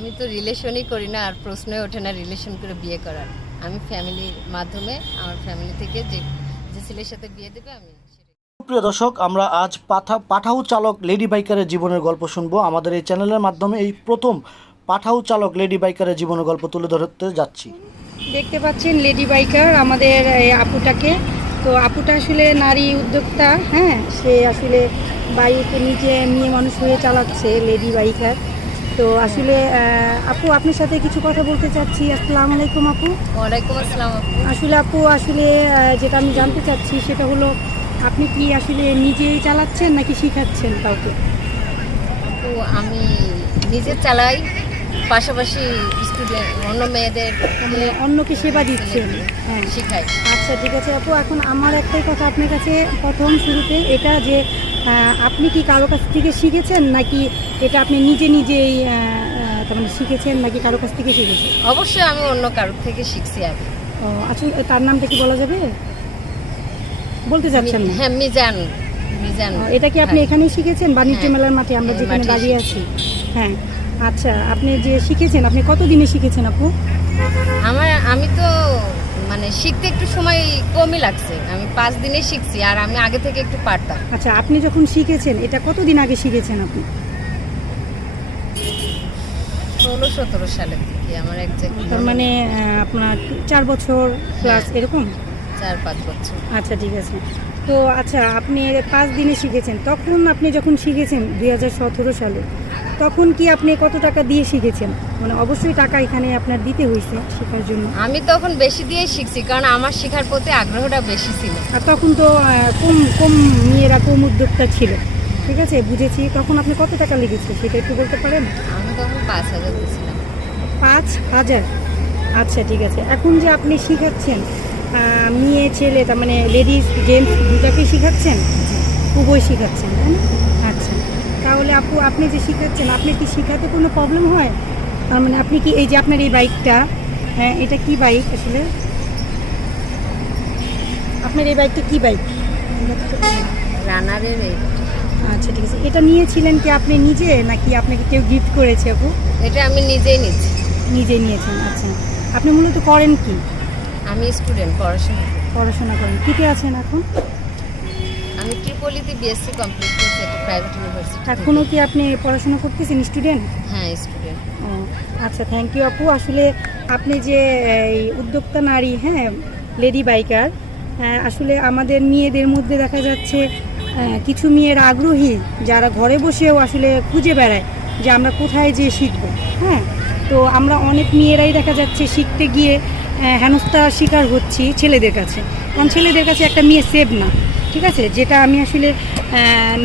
আমি তো রিলেশনই করি না আর প্রশ্নই ওঠে না রিলেশন করে বিয়ে করার। আমি ফ্যামিলির মাধ্যমে আমার ফ্যামিলি থেকে যে যে ছেলের সাথে বিয়ে দেবে আমি প্রিয় দর্শক আমরা আজ পাঠা পাঠাউ চালক লেডি বাইকারের জীবনের গল্প শুনব। আমাদের এই চ্যানেলের মাধ্যমে এই প্রথম পাঠাউ চালক লেডি বাইকারের জীবনের গল্প তুলে ধরতে যাচ্ছি। দেখতে পাচ্ছেন লেডি বাইকার আমাদের এই আপুটাকে। তো আপুটা আসলে নারী উদ্যোক্তা হ্যাঁ? সে আসলে বাইক নিজে মেয়ে মানুষ হয়ে চালাচ্ছে লেডি বাইকার। তো আসলে আপু আপনার সাথে কিছু কথা বলতে চাচ্ছি। আসসালামু আলাইকুম আপু। ওয়ালাইকুম আসসালাম আপু। আসলে আপু আসলে যেটা আমি জানতে চাচ্ছি সেটা হলো আপনি কি আসলে নিজেই চালাচ্ছেন নাকি শিখাচ্ছেন কাউকে? আমি নিজে চালাই পাশাপাশি স্টুডেন্ট অন্য মেয়েদের মানে অন্যকে সেবা দিচ্ছেন হ্যাঁ। শিখাই আচ্ছা ঠিক আছে আপু এখন আমার একটাই কথা আপনার কাছে প্রথম শুরুতে এটা যে আপনি কি কারও কাছ থেকে শিখেছেন নাকি এটা আপনি নিজে নিজেই মানে শিখেছেন নাকি কারও কাছ থেকে শিখেছেন? অবশ্যই আমি অন্য কারোর থেকে শিখছি আগে। ও আচ্ছা তার নামটা কি বলা যাবে? বলতে চাচ্ছেন হ্যাঁ মিজান মিজান। এটা কি আপনি এখানেই শিখেছেন? বাণিজ্য হ্যাঁ। মেলার মাঠে আমরা হ্যাঁ, যেখানে দাঁড়িয়ে আছি? হ্যাঁ। আচ্ছা আপনি যে শিখেছেন আপনি কতদিনে শিখেছেন আপু? আমার আমি তো মানে শিখতে একটু সময় কমই লাগছে। আমি পাঁচ দিনে শিখছি আর আমি আগে থেকে একটু পারতাম। আচ্ছা আপনি যখন শিখেছেন এটা কতদিন আগে শিখেছেন আপনি? ষোলো সতেরো সালের থেকে আমার একজ্যাক্ট তার মানে আপনার চার বছর প্লাস হ্যাঁ। এরকম? চার পাঁচ বছর। আচ্ছা ঠিক আছে। তো আচ্ছা আপনি পাঁচ দিনে শিখেছেন। তখন আপনি যখন শিখেছেন দুই হাজার সতেরো সালে তখন কি আপনি কত টাকা দিয়ে শিখেছেন? মানে অবশ্যই টাকা এখানে আপনার দিতে হয়েছে শেখার জন্য। আমি তখন বেশি দিয়ে শিখছি কারণ আমার শেখার প্রতি আগ্রহটা বেশি ছিল। আর তখন তো কম কম মেয়েরা কম উদ্যোক্তা ছিল। ঠিক আছে? বুঝেছি। তখন আপনি কত টাকা লেগেছে সেটা একটু বলতে পারেন? আমি তখন পাঁচ হাজার দিয়েছিলাম। পাঁচ হাজার? আচ্ছা ঠিক আছে। এখন যে আপনি শিখাচ্ছেন মেয়ে ছেলে তার মানে লেডিস জেন্টস দুটাকে শিখাচ্ছেন? খুবই শিখাচ্ছেন তাই না? তাহলে আপু আপনি যে শিখাচ্ছেন আপনি কি শিখাতে কোনো প্রবলেম হয়? তার মানে আপনি কি এই যে আপনার এই বাইকটা হ্যাঁ এটা কি বাইক আসলে? আপনার এই বাইকটা কি বাইক রানারের আচ্ছা ঠিক আছে। এটা নিয়েছিলেন কি আপনি নিজে নাকি আপনাকে কেউ গিফট করেছে আপু? এটা আমি নিজেই নিচ্ছি নিজে নিয়েছেন আচ্ছা। আপনি মূলত করেন কি? আমি স্টুডেন্ট পড়াশোনা। পড়াশোনা করেন। কিতে আছেন এখন? ট্রিপলিতে বিএসসি কমপ্লিট করছি একটা প্রাইভেট ইউনিভার্সিটি এখনও কি আপনি পড়াশোনা করতেছেন স্টুডেন্ট হ্যাঁ স্টুডেন্ট আচ্ছা থ্যাংক ইউ আপু। আসলে আপনি যে এই উদ্যোক্তা নারী হ্যাঁ লেডি বাইকার আসলে আমাদের মেয়েদের মধ্যে দেখা যাচ্ছে কিছু মেয়ের আগ্রহী যারা ঘরে বসেও আসলে খুঁজে বেড়ায় যে আমরা কোথায় যেয়ে শিখব হ্যাঁ? তো আমরা অনেক মেয়েরাই দেখা যাচ্ছে শিখতে গিয়ে হেনস্থার শিকার হচ্ছি ছেলেদের কাছে। কারণ ছেলেদের কাছে একটা মেয়ে সেভ না। ঠিক আছে? যেটা আমি আসলে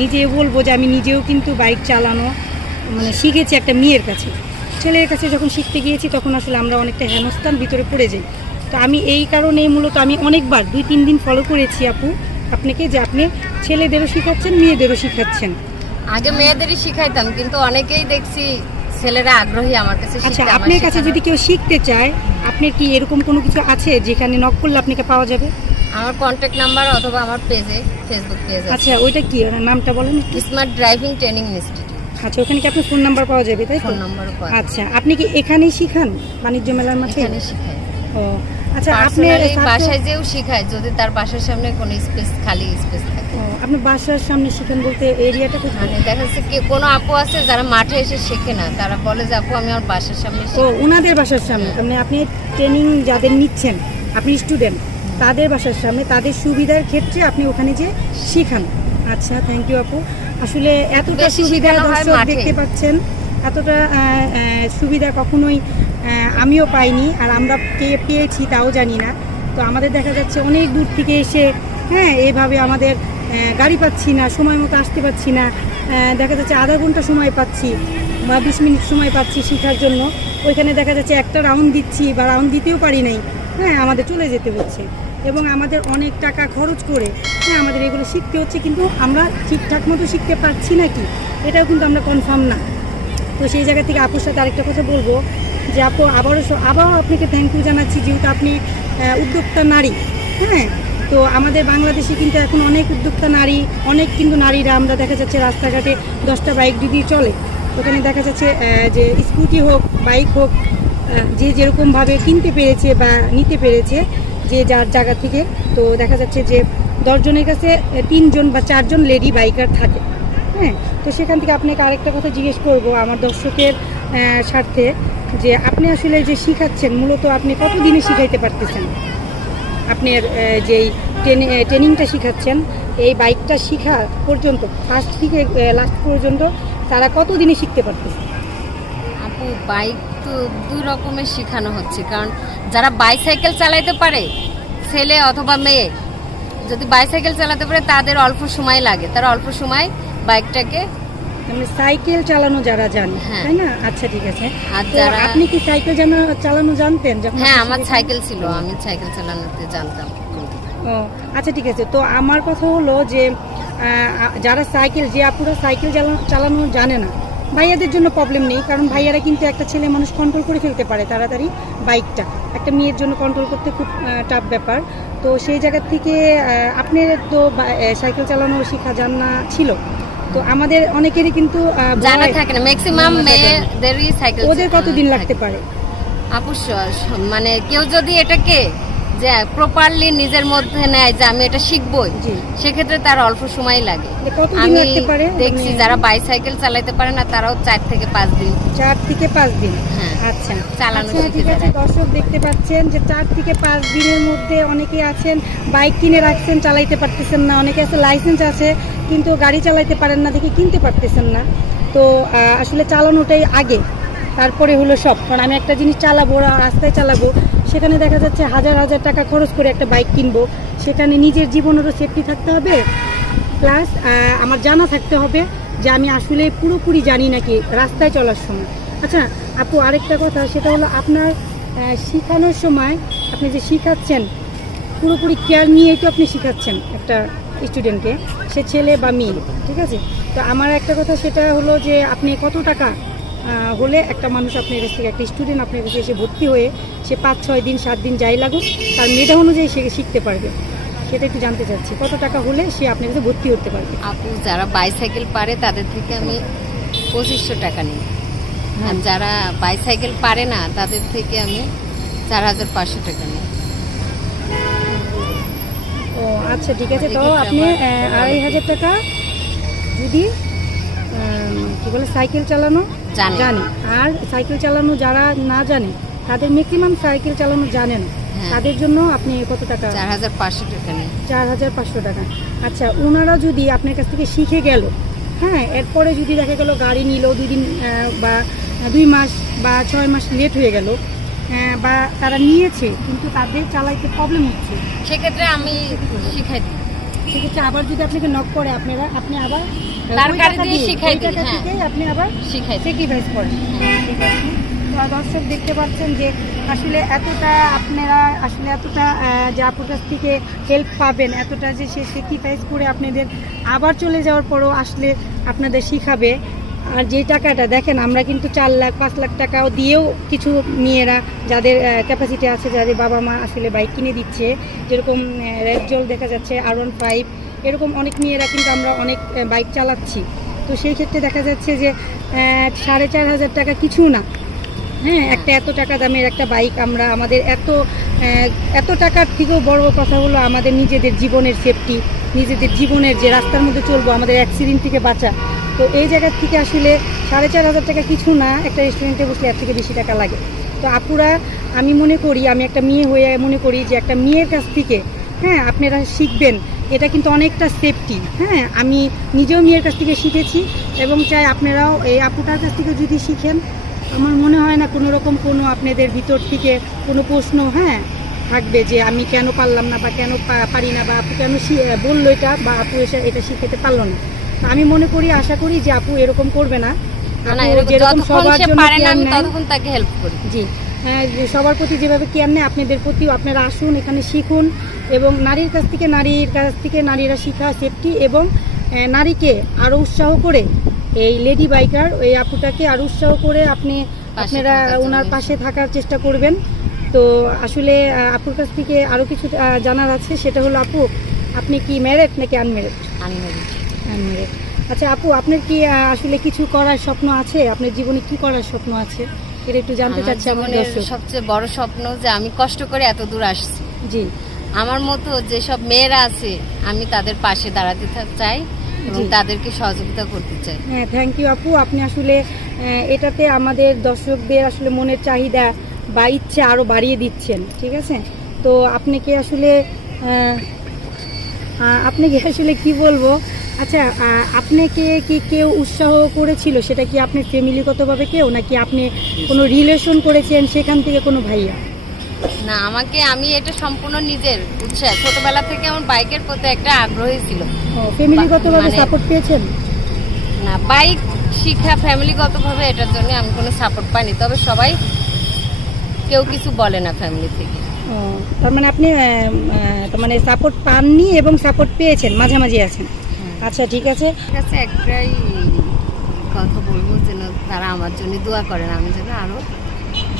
নিজে বলব যে আমি নিজেও কিন্তু বাইক চালানো মানে শিখেছি একটা মেয়ের কাছে। ছেলের কাছে যখন শিখতে গিয়েছি তখন আসলে আমরা অনেকটা হেনস্থান ভিতরে পড়ে যাই। তো আমি এই কারণেই মূলত আমি অনেকবার দুই তিন দিন ফলো করেছি আপু আপনাকে যে আপনি ছেলেদেরও শিখাচ্ছেন মেয়েদেরও শিখাচ্ছেন। আগে মেয়েদেরই শিখাইতাম কিন্তু অনেকেই দেখছি ছেলেরা আগ্রহী আমার কাছে আচ্ছা আপনার কাছে যদি কেউ শিখতে চায় আপনার কি এরকম কোনো কিছু আছে যেখানে নক করলে আপনাকে পাওয়া যাবে? আমার কন্ট্যাক্ট নাম্বার অথবা আমার পেজে ফেসবুক পেজ আচ্ছা ওইটা কি? নামটা বলেন স্মার্ট ড্রাইভিং ট্রেনিং ইনস্টিটিউট আচ্ছা ওখানে কি আপনার ফোন নাম্বার পাওয়া যাবে তাই ফোন নাম্বার আচ্ছা আপনি কি এখানেই শিখান বাণিজ্য মেলার মাঠে? এখানে শিখাই। ও আচ্ছা আপনি বাসায় যেও শিখায় যদি তার বাসার সামনে কোনো স্পেস খালি স্পেস থাকে। ও, আপনি বাসার সামনে শিখেন বলতে এরিয়াটা কোথায়? মানে দেখা যাচ্ছে কি কোনো আপু আছে যারা মাঠে এসে শেখে না তারা বলে যে আপু আমি আমার বাসার সামনে ও ওনাদের বাসার সামনে তার মানে আপনি ট্রেনিং যাদের নিচ্ছেন আপনি স্টুডেন্ট তাদের বাসার সামনে তাদের সুবিধার ক্ষেত্রে আপনি ওখানে যে শিখান। আচ্ছা থ্যাংক ইউ আপু। আসলে এতটা সুবিধা দর্শক দেখতে পাচ্ছেন এতটা সুবিধা কখনোই আমিও পাইনি আর আমরা পেয়ে পেয়েছি তাও জানি না। তো আমাদের দেখা যাচ্ছে অনেক দূর থেকে এসে হ্যাঁ এইভাবে আমাদের গাড়ি পাচ্ছি না সময় মতো আসতে পারছি না দেখা যাচ্ছে আধা ঘণ্টা সময় পাচ্ছি বা বিশ মিনিট সময় পাচ্ছি শেখার জন্য। ওইখানে দেখা যাচ্ছে একটা রাউন্ড দিচ্ছি বা রাউন্ড দিতেও পারি নাই। হ্যাঁ আমাদের চলে যেতে হচ্ছে। এবং আমাদের অনেক টাকা খরচ করে হ্যাঁ আমাদের এগুলো শিখতে হচ্ছে, কিন্তু আমরা ঠিকঠাক মতো শিখতে পারছি নাকি? এটাও কিন্তু আমরা কনফার্ম না। তো সেই জায়গা থেকে আপুর সাথে আরেকটা কথা বলব, যে আপু, আবারও আবারও আপনাকে থ্যাংক ইউ জানাচ্ছি, যেহেতু আপনি উদ্যোক্তা নারী হ্যাঁ? তো আমাদের বাংলাদেশে কিন্তু এখন অনেক উদ্যোক্তা নারী, অনেক কিন্তু নারীরা আমরা দেখা যাচ্ছে রাস্তাঘাটে দশটা বাইক যদি চলে। ওখানে দেখা যাচ্ছে যে স্কুটি হোক বাইক হোক যে যেরকমভাবে কিনতে পেরেছে বা নিতে পেরেছে যে যার জায়গা থেকে, তো দেখা যাচ্ছে যে দশজনের কাছে তিনজন বা চারজন লেডি বাইকার থাকে। হ্যাঁ তো সেখান থেকে আপনাকে আরেকটা কথা জিজ্ঞেস করব আমার দর্শকের স্বার্থে, যে আপনি আসলে যে শিখাচ্ছেন, মূলত আপনি কতদিনে শিখাইতে পারতেছেন? আপনার যেই ট্রেনি- ট্রেনিংটা শিখাচ্ছেন, এই বাইকটা শিখা পর্যন্ত, ফার্স্ট থেকে লাস্ট পর্যন্ত তারা কতদিনে শিখতে পারতেছে? আপু, বাইক তো দুই রকমের শেখানো হচ্ছে। কারণ যারা বাইসাইকেল চালাইতে পারে ছেলে অথবা মেয়ে যদি বাইসাইকেল চালাতে পারে তাদের অল্প সময় লাগে। তারা অল্প সময় বাইকটাকে মানে সাইকেল চালানো যারা জানে হ্যাঁ। তাই না? আচ্ছা ঠিক আছে। আর যারা আপনি কি সাইকেল চালানো জানতেন হ্যাঁ আমার সাইকেল ছিল আমি সাইকেল চালানোতে জানতাম। ও আচ্ছা ঠিক আছে। তো আমার কথা হলো যে যারা সাইকেল যে আপুরা সাইকেল চালানো চালানো জানে না ভাইয়াদের জন্য প্রবলেম নেই কারণ ভাইয়ারা কিন্তু একটা ছেলে মানুষ কন্ট্রোল করে ফেলতে পারে তাড়াতাড়ি বাইকটা একটা মেয়ের জন্য কন্ট্রোল করতে খুব টাফ ব্যাপার। তো সেই জায়গা থেকে আপনার তো সাইকেল চালানো শেখা জানা ছিল। তো আমাদের অনেকেরই কিন্তু জানা। থাকে না। ম্যাক্সিমাম। মেয়েদেরই সাইকেল ওদের কতদিন লাগতে পারে? স- মানে কেউ যদি এটাকে যে প্রপারলি নিজের মধ্যে নেয় যে আমি এটা শিখবই সেক্ষেত্রে তার অল্প সময় লাগে। আমি দেখছি মানে যারা বাইসাইকেল চালাতে পারে না তারাও চার থেকে পাঁচ দিন। চার থেকে পাঁচ দিন? হ্যাঁ আচ্ছা। চালানো আচ্ছা, ঠিক আছে দর্শক দেখতে পাচ্ছেন যে চার থেকে পাঁচ দিনের মধ্যে অনেকে আছেন বাইক কিনে রাখছেন চালাইতে পারতেছেন না অনেকে আছে লাইসেন্স আছে কিন্তু গাড়ি চালাইতে পারেন না দেখে কিনতে পারতেছেন না। তো আসলে চালানোটাই আগে। তারপরে হলো সব। কারণ আমি একটা জিনিস চালাবো রাস্তায় চালাবো, সেখানে দেখা যাচ্ছে হাজার হাজার টাকা খরচ করে একটা বাইক কিনবো। সেখানে নিজের জীবনেরও সেফটি থাকতে হবে প্লাস আমার জানা থাকতে হবে যে আমি আসলে পুরোপুরি জানি নাকি রাস্তায় চলার সময়। আচ্ছা আপু, আরেকটা কথা, সেটা হলো আপনার শেখানোর সময় আপনি যে শিখাচ্ছেন, পুরোপুরি কেয়ার নিয়েই তো আপনি শিখাচ্ছেন একটা স্টুডেন্টকে সে ছেলে বা মেয়ে, ঠিক আছে? তো আমার একটা কথা, সেটা হলো যে আপনি কত টাকা হলে একটা মানুষ আপনার কাছ থেকে একটা স্টুডেন্ট আপনার কাছে এসে ভর্তি হয়ে সে পাঁচ ছয় দিন সাত দিন যাই লাগুক তার মেধা অনুযায়ী সে শিখতে পারবে। সেটা একটু জানতে চাচ্ছি কত টাকা হলে সে আপনার কাছে ভর্তি হতে পারবে? আপু যারা বাইসাইকেল পারে তাদের থেকে আমি পঁচিশশো টাকা নিই। হ্যাঁ। আর যারা বাইসাইকেল পারে না তাদের থেকে আমি চার হাজার পাঁচশো টাকা নিই। ও আচ্ছা ঠিক আছে। তো আপনি আড়াই হাজার টাকা যদি কি বলে সাইকেল চালানো জানে। আর সাইকেল চালানো যারা না জানে তাদের ম্যাক্সিমাম সাইকেল চালানো জানেন। হ্যাঁ। তাদের জন্য আপনি কত টাকা? চার হাজার পাঁচশো টাকা চার হাজার পাঁচশো টাকা। আচ্ছা ওনারা যদি আপনার কাছ থেকে শিখে গেল হ্যাঁ এরপরে যদি দেখা গেল গাড়ি নিল দুই দিন বা দুই মাস বা ছয় মাস লেট হয়ে গেল বা তারা নিয়েছে কিন্তু তাদের চালাইতে প্রবলেম হচ্ছে। সেক্ষেত্রে আমি শিখাই দিই। সেক্ষেত্রে আবার যদি আপনাকে নক করে আপনারা আপনি আবার তার কাছে দিয়ে শিখাই দিই, হ্যাঁ। আপনি আবার শিখাই করেন। তো দর্শক দেখতে পাচ্ছেন যে আসলে এতটা আপনারা আসলে এতটা জাপুর কাছ থেকে হেল্প পাবেন এতটা যে সে স্যাক্রিফাইস করে আপনাদের আবার চলে যাওয়ার পরও আসলে আপনাদের শিখাবে। আর যে টাকাটা, দেখেন, আমরা কিন্তু চার লাখ, পাঁচ লাখ টাকাও দিয়েও কিছু মেয়েরা যাদের ক্যাপাসিটি আছে, যাদের বাবা মা আসলে বাইক কিনে দিচ্ছে। যেরকম রেড জল দেখা যাচ্ছে আর ওয়ান ফাইভ এরকম অনেক মেয়েরা কিন্তু আমরা অনেক বাইক চালাচ্ছি। তো সেই ক্ষেত্রে দেখা যাচ্ছে যে সাড়ে চার হাজার টাকা কিছু না। হ্যাঁ একটা এত টাকা দামের একটা বাইক আমরা, আমাদের এত এত টাকার থেকেও বড় কথা হলো আমাদের নিজেদের জীবনের সেফটি নিজেদের জীবনের যে রাস্তার মধ্যে চলবো, আমাদের অ্যাক্সিডেন্ট থেকে বাঁচা। তো এই জায়গার থেকে আসলে সাড়ে চার হাজার টাকা কিছু না, একটা রেস্টুরেন্টে বসলে এর থেকে বেশি টাকা লাগে। তো আপুরা, আমি মনে করি, আমি একটা মেয়ে হয়ে মনে করি যে একটা মেয়ের কাছ থেকে হ্যাঁ আপনারা শিখবেন। এটা কিন্তু অনেকটা সেফটি হ্যাঁ আমি নিজেও মেয়ের কাছ থেকে শিখেছি এবং চাই আপনারাও এই আপুটার কাছ থেকে যদি শিখেন, আমার মনে হয় না কোনো রকম কোনো আপনাদের ভিতর থেকে কোনো প্রশ্ন হ্যাঁ থাকবে যে আমি কেন পারলাম না বা কেন পারি না বা আপু কেন বলল এটা বা আপু এসে, এটা শিখাতে পারল না। আমি মনে করি আশা করি যে আপু এরকম করবে না। জি। হ্যাঁ, সবার প্রতি যেভাবে কেয়ার নেয় আপনাদের প্রতিও আপনারা আসুন এখানে শিখুন এবং নারীর কাছ থেকে নারীর কাছ থেকে নারীরা শিখা সেফটি এবং নারীকে আরও উৎসাহ করে এই লেডি বাইকার এই আপুটাকে আরও উৎসাহ করে আপনি আপনারা ওনার পাশে থাকার চেষ্টা করবেন। তো আসলে আপুর কাছ থেকে আরও কিছু জানার আছে সেটা হলো আপু আপনি কি ম্যারেড নাকি আনম্যারেড আনমেরিড আনম্যারেড আচ্ছা আপু আপনার কি আসলে কিছু করার স্বপ্ন আছে? আপনার জীবনে কি করার স্বপ্ন আছে? এটা একটু জানতে আমার চাচ্ছি আমার সবচেয়ে বড় স্বপ্ন যে আমি কষ্ট করে এত দূর আসছি। জি। আমার মতো যেসব মেয়েরা আছে আমি তাদের পাশে দাঁড়াতে চাই এবং তাদেরকে সহযোগিতা করতে চাই। হ্যাঁ থ্যাংক ইউ আপু। আপনি আসলে এটাতে আমাদের দর্শকদের আসলে মনের চাহিদা বা ইচ্ছে আরও বাড়িয়ে দিচ্ছেন ঠিক আছে? তো আপনি কি আসলে আহ, আহ, আপনি কি আসলে কি বলব? আচ্ছা আপনাকে কি কেউ উৎসাহ করেছিল? সেটা কি আপনি ফ্যামিলিগতভাবে কেউ নাকি আপনি কোনো রিলেশন করেছেন সেখান থেকে কোনো ভাইয়া? না আমাকে আমি এটা সম্পূর্ণ নিজের উৎসাহ ছোটবেলা থেকে আমার বাইকের প্রতি একটা আগ্রহী ছিল। ফ্যামিলিগতভাবে মানে- সাপোর্ট পেয়েছেন? না বাইক শিক্ষা ফ্যামিলিগতভাবে এটার জন্য আমি কোনো সাপোর্ট পাইনি। তবে সবাই কেউ কিছু বলে না ফ্যামিলি থেকে। তার মানে আপনি মানে সাপোর্ট পাননি এবং সাপোর্ট পেয়েছেন মাঝামাঝি আছেন? আচ্ছা ঠিক আছে। ঠিক আছে একটাই কথা বলব যেন তারা আমার জন্য দোয়া করেন। আমি যেন আরও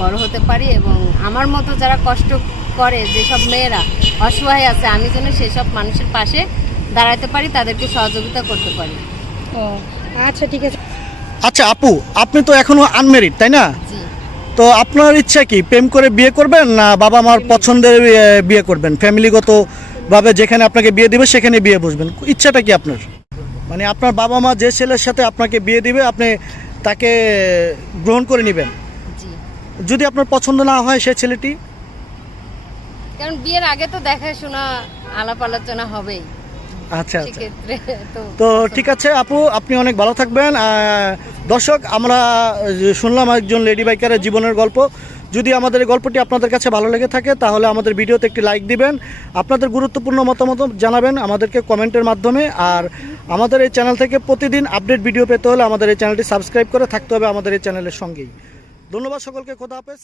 বড় হতে পারি এবং আমার মতো যারা কষ্ট করে যেসব মেয়েরা অসহায় আছে আমি যেন সেসব মানুষের পাশে দাঁড়াতে পারি তাদেরকে সহযোগিতা করতে পারি। ও আচ্ছা ঠিক আছে। আচ্ছা আপু আপনি তো এখনও আনমেরিড তাই না? তো আপনার ইচ্ছা কি প্রেম করে বিয়ে করবেন না বাবা মার পছন্দের বিয়ে করবেন? ফ্যামিলিগত ভাবে যেখানে আপনাকে বিয়ে দিবে সেখানে বিয়ে বসবেন। ইচ্ছাটা কি আপনার? মানে আপনার বাবা মা যে ছেলের সাথে আপনাকে বিয়ে দিবে আপনি তাকে গ্রহণ করে নেবেন। যদি আপনার পছন্দ না হয় সে ছেলেটি? কারণ বিয়ের আগে তো দেখাশোনা আলাপ আলোচনা হবেই। আচ্ছা আচ্ছা। তো তো ঠিক আছে আপু আপনি অনেক ভালো থাকবেন। দর্শক আমরা শুনলাম একজন লেডি বাইকারের জীবনের গল্প। যদি আমাদের এই গল্পটি আপনাদের কাছে ভালো লেগে থাকে, তাহলে আমাদের ভিডিওতে একটি লাইক দিবেন। আপনাদের গুরুত্বপূর্ণ মতামত জানাবেন আমাদেরকে কমেন্টের মাধ্যমে। আর আমাদের এই চ্যানেল থেকে প্রতিদিন আপডেট ভিডিও পেতে হলে আমাদের এই চ্যানেলটি সাবস্ক্রাইব করে থাকতে হবে আমাদের এই চ্যানেলের সঙ্গেই। ধন্যবাদ সকলকে, খোদা হাফেজ।